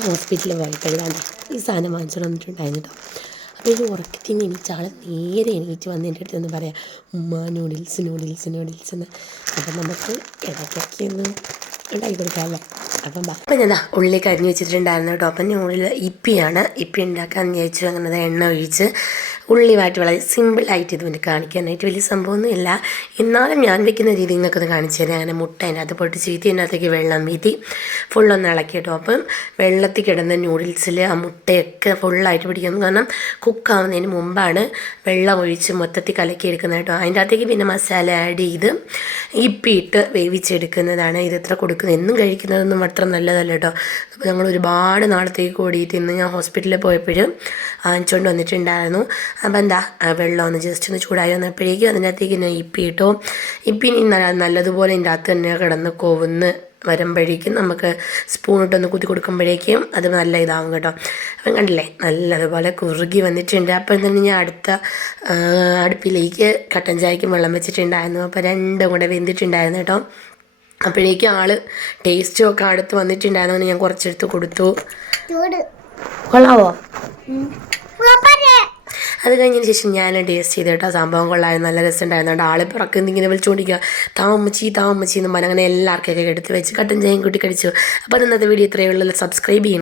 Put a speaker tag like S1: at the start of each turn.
S1: ഹോസ്പിറ്റലിൽ പോയപ്പോഴാണ് ഈ സാധനം വാങ്ങിച്ചു വന്നിട്ടുണ്ടായിരുന്നു കേട്ടോ അപ്പോൾ ഈ ഉറക്കത്തിൽ നിന്ന് എണീച്ച ആൾ നേരെ എണീറ്റ് വന്ന് എന്റെ അടുത്ത് ഒന്ന് പറയാം ഉമ്മ നൂഡിൽസ് നൂഡിൽസ് നൂഡിൽസ് എന്ന് അപ്പം നമുക്ക് ഇടയ്ക്കൊക്കെ ഒന്ന് ഉണ്ടാക്കി കൊടുക്കാമല്ലോ അപ്പം അപ്പം ഞാൻ ദാ ഉള്ളി കരിഞ്ഞ് വെച്ചിട്ടുണ്ടായിരുന്നു കേട്ടോ. അപ്പം ഉള്ളിൽ ഇപ്പിയാണ്. ഇപ്പി ഉണ്ടാക്കാമെന്ന് വിചാരിച്ചു അങ്ങനെ എണ്ണ ഒഴിച്ച് ഉള്ളി വാട്ടി വളരെ സിമ്പിളായിട്ട് ഇത് പിന്നെ കാണിക്കാനായിട്ട് വലിയ സംഭവമൊന്നുമില്ല എന്നാലും ഞാൻ വെക്കുന്ന രീതി നിങ്ങൾക്ക് ഒന്ന് കാണിച്ചു തരാം. അങ്ങനെ മുട്ട അതിനകത്ത് പൊട്ടി ചീത്തി അതിനകത്തേക്ക് വെള്ളം വീതി ഫുള്ളൊന്ന് ഇളക്കി കേട്ടോ. അപ്പം വെള്ളത്തിൽ കിടന്ന നൂഡിൽസിൽ ആ മുട്ടയൊക്കെ ഫുള്ളായിട്ട് പിടിക്കുന്നു കാരണം കുക്കാവുന്നതിന് മുമ്പാണ് വെള്ളം ഒഴിച്ച് മൊത്തത്തിൽ കലക്കിയെടുക്കുന്നത് കേട്ടോ. അതിന്റെ അകത്തേക്ക് പിന്നെ മസാല ആഡ് ചെയ്ത് ഇപ്പിയിട്ട് വേവിച്ചെടുക്കുന്നതാണ്. ഇത് എത്ര കൊടുക്കുന്നത് എന്നും കഴിക്കുന്നതൊന്നും അത്ര നല്ലതല്ല കേട്ടോ അപ്പോൾ ഞങ്ങൾ ഒരുപാട് നാളത്തേക്ക് ഓടിയിട്ട് ഇന്ന് ഞാൻ ഹോസ്പിറ്റലിൽ പോയപ്പോഴും വാങ്ങിച്ചുകൊണ്ട് വന്നിട്ടുണ്ടായിരുന്നു. അപ്പോൾ എന്താ വെള്ളം ഒന്ന് ജസ്റ്റ് ഒന്ന് ചൂടായി വന്നപ്പോഴേക്കും അതിന്റെ അകത്തേക്ക് ഞാൻ ഇപ്പി ഇട്ടു. ഇപ്പി നല്ലതുപോലെ ഇതിന്റെ അകത്ത് തന്നെ കിടന്ന് കൊവുന്ന് വരുമ്പോഴേക്കും നമുക്ക് സ്പൂൺ ഇട്ടൊന്ന് കുത്തി കൊടുക്കുമ്പോഴേക്കും അത് നല്ല ഇതാവും കേട്ടോ. അപ്പം കണ്ടില്ലേ നല്ലതുപോലെ കുറുകി വന്നിട്ടുണ്ട്. അപ്പം തന്നെ ഞാൻ അടുത്ത അടുപ്പിലേക്ക് കട്ടൻ ചായക്കും വെള്ളം വെച്ചിട്ടുണ്ടായിരുന്നു. അപ്പോൾ രണ്ടും കൂടെ വെന്തിട്ടുണ്ടായിരുന്നു കേട്ടോ. അപ്പോഴേക്കും ആൾ ടേസ്റ്റും ഒക്കെ അടുത്ത് വന്നിട്ടുണ്ടായിരുന്നു ഞാൻ കുറച്ചെടുത്ത് കൊടുത്തു. കൊള്ളാവോ? അത് കഴിഞ്ഞതിന് ശേഷം ഞാൻ ടേസ്റ്റ് ചെയ്ത് കേട്ടോ. സംഭവം കൊള്ളായിരുന്നു. നല്ല രസമുണ്ടായിരുന്നു. കേട്ടോ ആളെ പിറക്കുന്ന ഇങ്ങനെ വിളിച്ചുകൊണ്ടിരിക്കുക താമച്ചി താമച്ചി എന്ന് പറഞ്ഞ് അങ്ങനെ എല്ലാവർക്കൊക്കെ എടുത്ത് വെച്ച് കട്ടൻ ചായയും കൂട്ടി കടിച്ചു അപ്പോൾ ഇന്നത്തെ വീഡിയോ ഇത്രയേ ഉള്ളൂ. സബ്സ്ക്രൈബ് ചെയ്യണം.